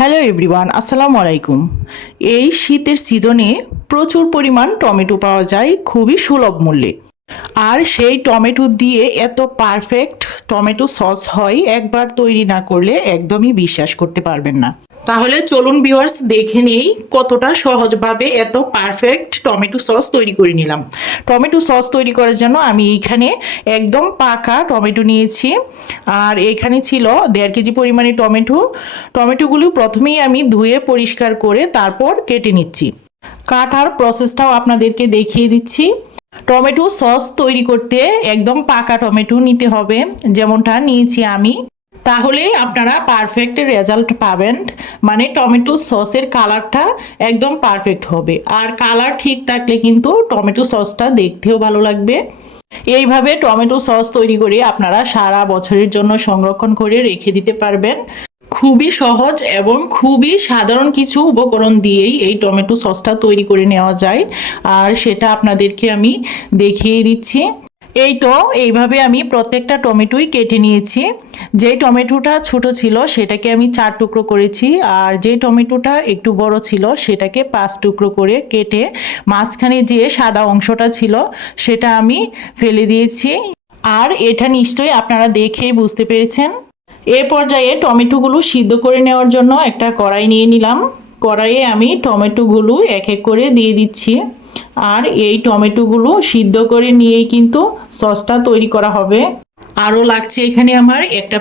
Hello everyone, আসসালামু আলাইকুম। এই শীতের সিজনে প্রচুর পরিমাণ টমেটো পাওয়া যায় খুবই সুলভ মূল্যে। আর সেই টমেটো দিয়ে এত পারফেক্ট টমেটো সস হয়, একবার তৈরি না করলে একদমই বিশ্বাস করতে পারবেন না। তাহলে চলুন ভিউয়ার্স, দেখে নেই কতটা সহজভাবে এত পারফেক্ট টমেটো সস তৈরি করে নিলাম। টমেটো সস তৈরি করার জন্য আমি এইখানে একদম পাকা টমেটো নিয়েছি। আর এখানে ছিল 1.5 কেজি পরিমাণে টমেটোগুলো প্রথমেই আমি ধুয়ে পরিষ্কার করে তারপর কেটে নিচ্ছি। কাটার প্রসেসটাও আপনাদেরকে দেখিয়ে দিচ্ছি। টমেটো সস তৈরি করতে একদম পাকা টমেটো নিতে হবে, যেমনটা নিয়েছি আমি। তাহলেই আপনারা পারফেক্ট রেজাল্ট পাবেন, মানে টমেটো সসের কালারটা একদম পারফেক্ট হবে। আর কালার ঠিক থাকলে কিন্তু টমেটো সসটা দেখতেও ভালো লাগবে। এইভাবে টমেটো সস তৈরি করে আপনারা সারা বছরের জন্য সংরক্ষণ করে রেখে দিতে পারবেন। খুবই সহজ এবং খুবই সাধারণ কিছু উপকরণ দিয়েই এই টমেটো সসটা তৈরি করে নেওয়া যায়। আর সেটা আপনাদেরকে আমি দেখিয়ে দিচ্ছি। এই তো এইভাবে আমি প্রত্যেকটা টমেটোই কেটে নিয়েছি। যে টমেটোটা ছোট ছিল সেটাকে আমি 4 টুকরো করেছি, আর যে টমেটোটা একটু বড় ছিল সেটাকে 5 টুকরো করে কেটে মাঝখানে যে সাদা অংশটা ছিল সেটা আমি ফেলে দিয়েছি। আর এটা নিশ্চয়ই আপনারা দেখেই বুঝতে পেরেছেন। এ পর্যায়ে টমেটোগুলো সিদ্ধ করে নেওয়ার জন্য একটা কড়াই নিয়ে নিলাম। কড়াইয়ে আমি টমেটোগুলো এক এক করে দিয়ে দিচ্ছি। আর এই টমেটোগুলো সিদ্ধ করে নিয়েই কিন্তু সসটা তৈরি করা হবে। আরও লাগছে এখানে আমার একটা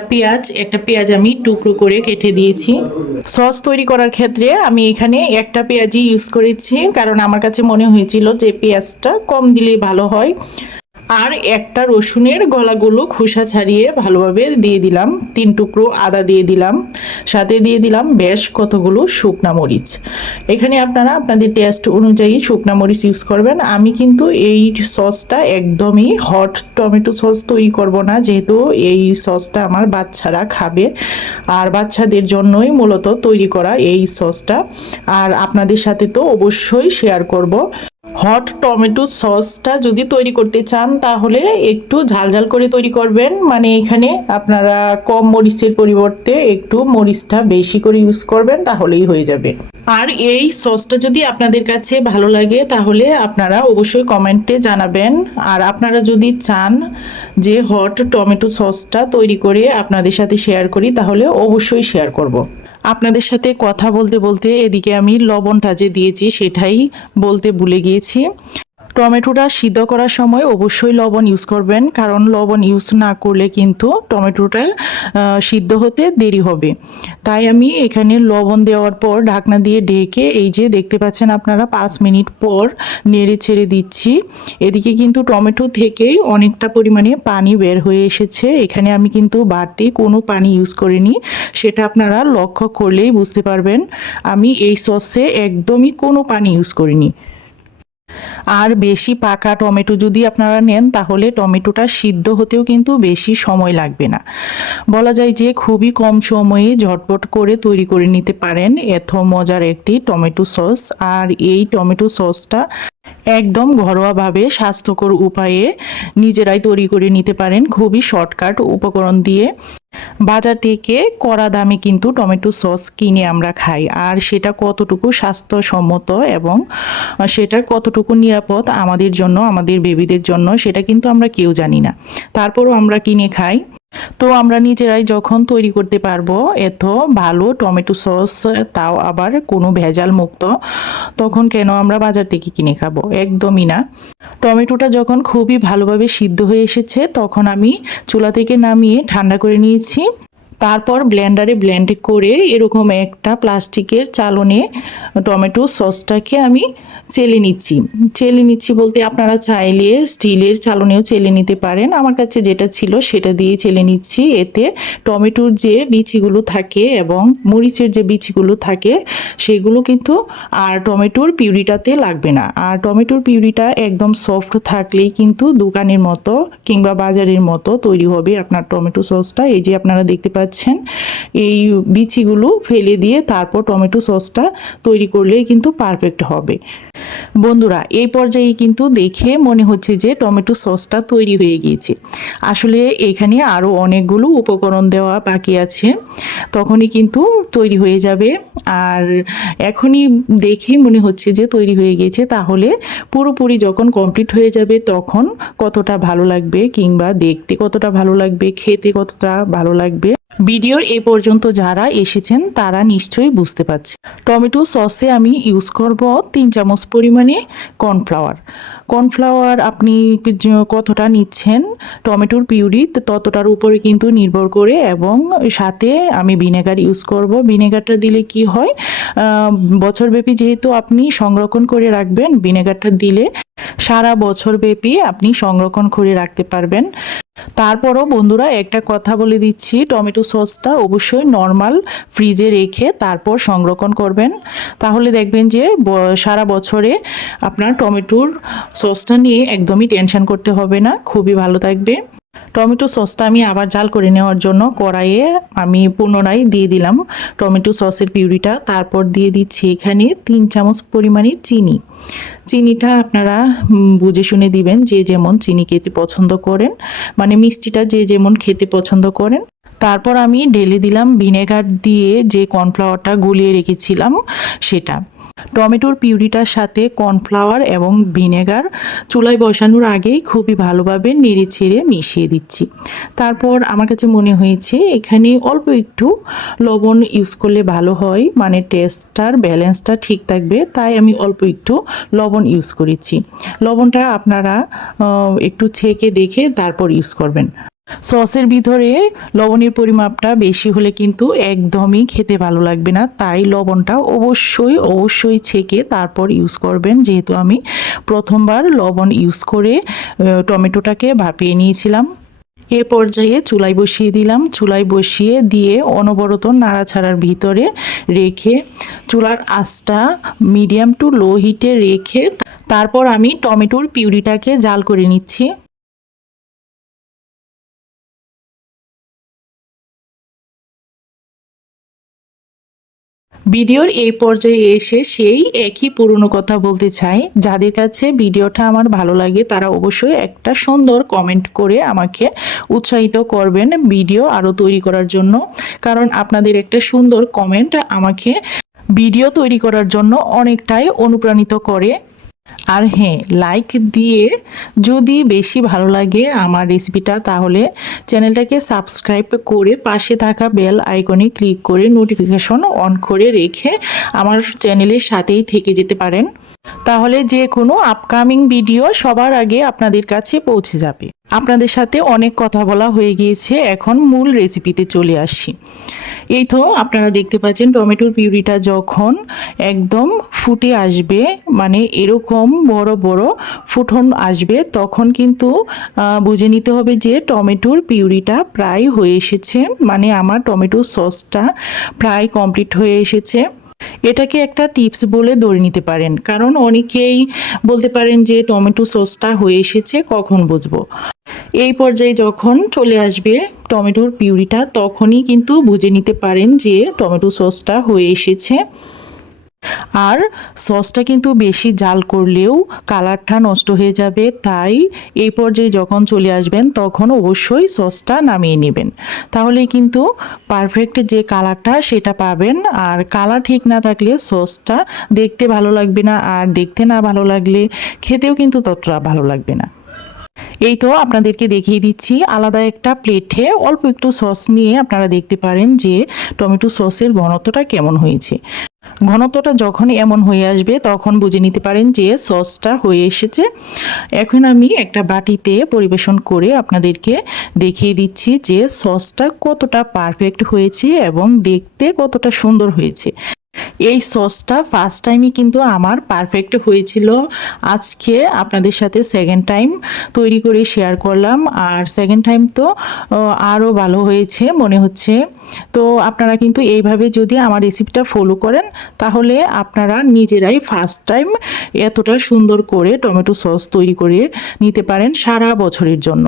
পেঁয়াজ আমি টুকরো করে কেটে দিয়েছি। সস তৈরি করার ক্ষেত্রে আমি এখানে একটা পেঁয়াজই ইউজ করেছি, কারণ আমার কাছে মনে হয়েছিল যে পেঁয়াজটা কম দিলে ভালো হয়। আর একটা রসুনের গলাগুলো খোসা ছাড়িয়ে ভালোভাবে দিয়ে দিলাম। 3 টুকরো আদা দিয়ে দিলাম, সাথে দিয়ে দিলাম বেশ কতগুলো শুকনা মরিচ। এখানে আপনারা আপনাদের টেস্ট অনুযায়ী শুকনা মরিচ ইউজ করবেন। আমি কিন্তু এই সসটা একদমই হট টমেটো সস তৈরি করব না, যেহেতু এই সসটা আমার বাচ্চারা খাবে, আর বাচ্চাদের জন্যই মূলত তৈরি করা এই সসটা। আর আপনাদের সাথে তো অবশ্যই শেয়ার করব। হট টমেটো সসটা যদি তৈরি করতে চান তাহলে একটু ঝালঝাল করে তৈরি করবেন, মানে এখানে আপনারা কম মরিচের পরিবর্তে একটু মরিচটা বেশি করে ইউজ করবেন, তাহলেই হয়ে যাবে। আর এই সসটা যদি আপনাদের কাছে ভালো লাগে তাহলে আপনারা অবশ্যই কমেন্টে জানাবেন। আর আপনারা যদি চান যে হট টমেটো সসটা তৈরি করে আপনাদের সাথে শেয়ার করি তাহলে অবশ্যই শেয়ার করব। আপনাদের সাথে কথা বলতে বলতে এদিকে আমি লবণটা যে দিয়েছি সেটাই বলতে ভুলে গিয়েছি। টমেটোটা সিদ্ধ করার সময় অবশ্যই লবণ ইউজ করবেন, কারণ লবণ ইউজ না করলে কিন্তু টমেটোটা সিদ্ধ হতে দেরি হবে। তাই আমি এখানে লবণ দেওয়ার পর ঢাকনা দিয়ে ঢেকে এই যে দেখতে পাচ্ছেন আপনারা 5 মিনিট পর নেড়ে ছেড়ে দিচ্ছি। এদিকে কিন্তু টমেটো থেকেই অনেকটা পরিমাণে পানি বের হয়ে এসেছে। এখানে আমি কিন্তু বাড়তি কোনো পানি ইউজ করিনি, সেটা আপনারা লক্ষ্য করলেই বুঝতে পারবেন। আমি এই সসে একদমই কোনো পানি ইউজ করিনি। আর বেশি পাকা টমেটো যদি আপনারা নেন তাহলে টমেটোটা সিদ্ধ হতেও কিন্তু বেশি সময় লাগবে না। বলা যায় যে খুবই কম সময়ে ঝটপট করে তৈরি করে নিতে পারেন এত মজার একটি টমেটো সস। আর এই টমেটো সসটা একদম ঘরোয়াভাবে স্বাস্থ্যকর উপায়ে নিজেরাই তৈরি করে নিতে পারেন, খুবই শর্টকাট উপকরণ দিয়ে। বাজার থেকে কড়া দামে কিন্তু টমেটো সস কিনে আমরা খাই, আর সেটা কতটুকু স্বাস্থ্যসম্মত এবং সেটা কতটুকু নিরাপদ আমাদের জন্য, আমাদের বেবিদের জন্য, সেটা কিন্তু আমরা কেউ জানি না। তারপরও আমরা কিনে খাই। তো আমরা নিজেরাই যখন তৈরি করতে পারবো এত ভালো টমেটো সস, তাও আবার কোনো ভেজাল মুক্ত, তখন কেন আমরা বাজার থেকে কিনে খাবো? একদমই না। টমেটোটা যখন খুবই ভালোভাবে সিদ্ধ হয়ে এসেছে তখন আমি চুলা থেকে নামিয়ে ঠান্ডা করে নিয়েছি। তারপর ব্লেন্ডারে ব্লেন্ড করে এরকম একটা প্লাস্টিকের চালনে টমেটো সসটাকে আমি চেলে নিচ্ছি বলতে আপনারা চাইলে স্টিলের চালনেও চেলে নিতে পারেন। আমার কাছে যেটা ছিল সেটা দিয়ে চেলে নিচ্ছি। এতে টমেটোর যে বিচিগুলো থাকে এবং মরিচের যে বিচিগুলো থাকে সেগুলো কিন্তু আর টমেটোর পিউরিটাতে লাগবে না। আর টমেটোর পিউরিটা একদম সফট থাকলেই কিন্তু দোকানের মতো কিংবা বাজারের মতো তৈরি হবে আপনার টমেটো সসটা। এই যে আপনারা দেখতে পাচ্ছেন পাচ্ছেন এই বিচিগুলো ফেলে দিয়ে তারপর টমেটো সসটা তৈরি করলেই কিন্তু পারফেক্ট হবে। বন্ধুরা, এই পর্যায়ে কিন্তু দেখে মনে হচ্ছে যে টমেটো সসটা তৈরি হয়ে গিয়েছে। আসলে এখানে আরও অনেকগুলো উপকরণ দেওয়া বাকি আছে, তখনই কিন্তু তৈরি হয়ে যাবে। আর এখনই দেখে মনে হচ্ছে যে তৈরি হয়ে গেছে, তাহলে পুরোপুরি যখন কমপ্লিট হয়ে যাবে তখন কতটা ভালো লাগবে, কিংবা দেখতে কতটা ভালো লাগবে, খেতে কতটা ভালো লাগবে, ভিডিওর এ পর্যন্ত যারা এসেছেন তারা নিশ্চয়ই বুঝতে পারছে। টমেটো সসে আমি ইউজ করব 3 চামচ পরিমাণে কর্নফ্লাওয়ার আপনি কতটা নিচ্ছেন টমেটোর পিউরি ততটার উপরে কিন্তু নির্ভর করে, এবং সাথে আমি ভিনেগার ইউজ করব। ভিনেগারটা দিলে কি হয়, বছরব্যাপী যেহেতু আপনি সংরক্ষণ করে রাখবেন, ভিনেগারটা দিলে সারা বছরব্যাপী আপনি সংরক্ষণ করে রাখতে পারবেন। তারপরও বন্ধুরা একটা কথা বলে দিচ্ছি, টমেটো সসটা অবশ্যই নর্মাল ফ্রিজে রেখে তারপর সংরক্ষণ করবেন, তাহলে দেখবেন যে সারা বছরে আপনার টমেটোর সসটা নিয়ে একদমই টেনশন করতে হবে না, খুবই ভালো থাকবে। টমেটো সসটা আমি আবার জাল করে নেওয়ার জন্য কড়াইয়ে আমি পুনরায় দিয়ে দিলাম টমেটো সসের পিউরিটা। তারপর দিয়ে দিচ্ছি এখানে 3 চামচ পরিমাণে চিনিটা আপনারা বুঝে শুনে দিবেন, যে যেমন চিনি খেতে পছন্দ করেন, মানে মিষ্টিটা যে যেমন খেতে পছন্দ করেন। তারপর আমি ঢেলে দিলাম ভিনেগার দিয়ে যে কর্নফ্লাওয়ারটা গুলিয়ে রেখেছিলাম সেটা। টমেটোর পিউরিটার সাথে কর্নফ্লাওয়ার এবং ভিনেগার চুলায় বসানোর আগেই খুবই ভালোভাবে নেড়ে ছেড়ে মিশিয়ে দিচ্ছি। তারপর আমার কাছে মনে হয়েছে এখানে অল্প একটু লবণ ইউজ করলে ভালো হয়, মানে টেস্টটার ব্যালেন্সটা ঠিক থাকবে, তাই আমি অল্প একটু লবণ ইউজ করেছি। লবণটা আপনারা একটু ছেঁকে দেখে তারপর ইউজ করবেন। সসের ভিতরে লবণের পরিমাপটা বেশি হলে কিন্তু একদমই খেতে ভালো লাগবে না, তাই লবণটা অবশ্যই ছেঁকে তারপর ইউজ করবেন। যেহেতু আমি প্রথমবার লবণ ইউজ করে টমেটোটাকে ভাপিয়ে নিয়েছিলাম। এ পর্যায়ে চুলায় বসিয়ে দিলাম, চুলায় বসিয়ে দিয়ে অনবরত নাড়াছাড়ার ভিতরে রেখে চুলার আঁচটা মিডিয়াম টু লো হিটে রেখে তারপর আমি টমেটোর পিউরিটাকে জাল করে নিচ্ছি। ভিডিওর এই পর্যায়ে এসে সেই একই পুরনো কথা বলতে চাই, যাদের কাছে ভিডিওটা আমার ভালো লাগে তারা অবশ্যই একটা সুন্দর কমেন্ট করে আমাকে উৎসাহিত করবেন ভিডিও আরও তৈরি করার জন্য, কারণ আপনাদের একটা সুন্দর কমেন্ট আমাকে ভিডিও তৈরি করার জন্য অনেকটাই অনুপ্রাণিত করে। আর হ্যাঁ, লাইক দিয়ে যদি বেশি ভালো লাগে আমার রেসিপিটা, তাহলে চ্যানেলটাকে সাবস্ক্রাইব করে পাশে থাকা বেল আইকনে ক্লিক করে নোটিফিকেশন অন করে রেখে আমার চ্যানেলের সাথেই থেকে যেতে পারেন, তাহলে যে কোনো আপকামিং ভিডিও সবার আগে আপনাদের কাছে পৌঁছে যাবে। আপনাদের সাথে অনেক কথা বলা হয়ে গিয়েছে, এখন মূল রেসিপিতে চলে আসি। এই তো আপনারা দেখতে পাচ্ছেন টমেটোর পিউরিটা যখন একদম ফুটে আসবে, মানে এরকম বড় বড় ফুটন আসবে, তখন কিন্তু বুঝে নিতে হবে যে টমেটোর পিউরিটা প্রায় হয়ে এসেছে, মানে আমার টমেটো সসটা প্রায় কমপ্লিট হয়ে এসেছে। এটাকে একটা টিপস বলে ধরে নিতে পারেন, কারণ অনেকেই বলতে পারেন যে টমেটো সসটা হয়ে এসেছে কখন বুঝবো। এই পর্যায়ে যখন চলে আসবে টমেটোর পিউরিটা, তখনই কিন্তু বুঝে নিতে পারেন যে টমেটো সসটা হয়ে এসেছে। আর সসটা কিন্তু বেশি জাল করলেও কালারটা নষ্ট হয়ে যাবে, তাই এই পর্যায়ে যখন চলে আসবেন তখন অবশ্যই সসটা নামিয়ে নেবেন, তাহলে কিন্তু পারফেক্ট যে কালারটা সেটা পাবেন। আর কালার ঠিক না থাকলে সসটা দেখতে ভালো লাগবে না, আর দেখতে না ভালো লাগলে খেতেও কিন্তু ততটা ভালো লাগবে না। এই তো আপনাদেরকে দেখিয়ে দিচ্ছি, আলাদা একটা প্লেটে অল্প একটু সস নিয়ে আপনারা দেখতে পারেন যে টমেটো সসের ঘনত্বটা কেমন হয়েছে। ঘনত্বটা যখন এমন হয়ে আসবে তখন বুঝে নিতে পারেন যে সসটা হয়ে এসেছে। এখন আমি একটা বাটিতে পরিবেশন করে আপনাদেরকে দেখিয়ে দিচ্ছি যে সসটা কতটা পারফেক্ট হয়েছে এবং দেখতে কতটা সুন্দর হয়েছে। এই সসটা ফার্স্ট টাইমই কিন্তু আমার পারফেক্ট হয়েছিল। আজকে আপনাদের সাথে সেকেন্ড টাইম তৈরি করে শেয়ার করলাম, আর সেকেন্ড টাইম তো আরও ভালো হয়েছে মনে হচ্ছে। তো আপনারা কিন্তু এইভাবে যদি আমার রেসিপিটা ফলো করেন তাহলে আপনারা নিজেরাই ফার্স্ট টাইম এতটা সুন্দর করে টমেটো সস তৈরি করে নিতে পারেন সারা বছরের জন্য।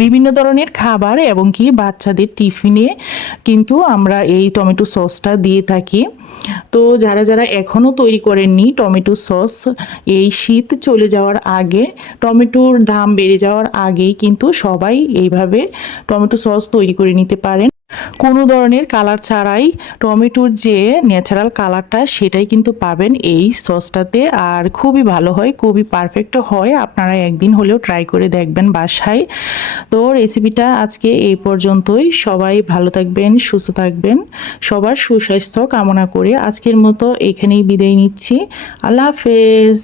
বিভিন্ন ধরনের খাবার এবং কি বাচ্চাদের টিফিনে কিন্তু আমরা এই টমেটো সসটা দিয়ে থাকি। তো যারা যারা এখনও তৈরি করেননি টমেটো সস, এই শীত চলে যাওয়ার আগে, টমেটোর দাম বেড়ে যাওয়ার আগেই কিন্তু সবাই এইভাবে টমেটো সস তৈরি করে নিতে পারেন। কোনো ধরনের কালার ছাড়াই টমেটোর যে ন্যাচারাল কালারটা সেটাই কিন্তু পাবেন এই সসটাতে, আর খুবই ভালো হয়, খুবই পারফেক্ট হয়। আপনারা একদিন হলেও ট্রাই করে দেখবেন বাসায়। তো রেসিপিটা আজকে এই পর্যন্তই। সবাই ভালো থাকবেন, সুস্থ থাকবেন, সবার সুস্বাস্থ্য কামনা করে আজকের মতো এখানেই বিদায় নিচ্ছি। আল্লাহ হাফেজ।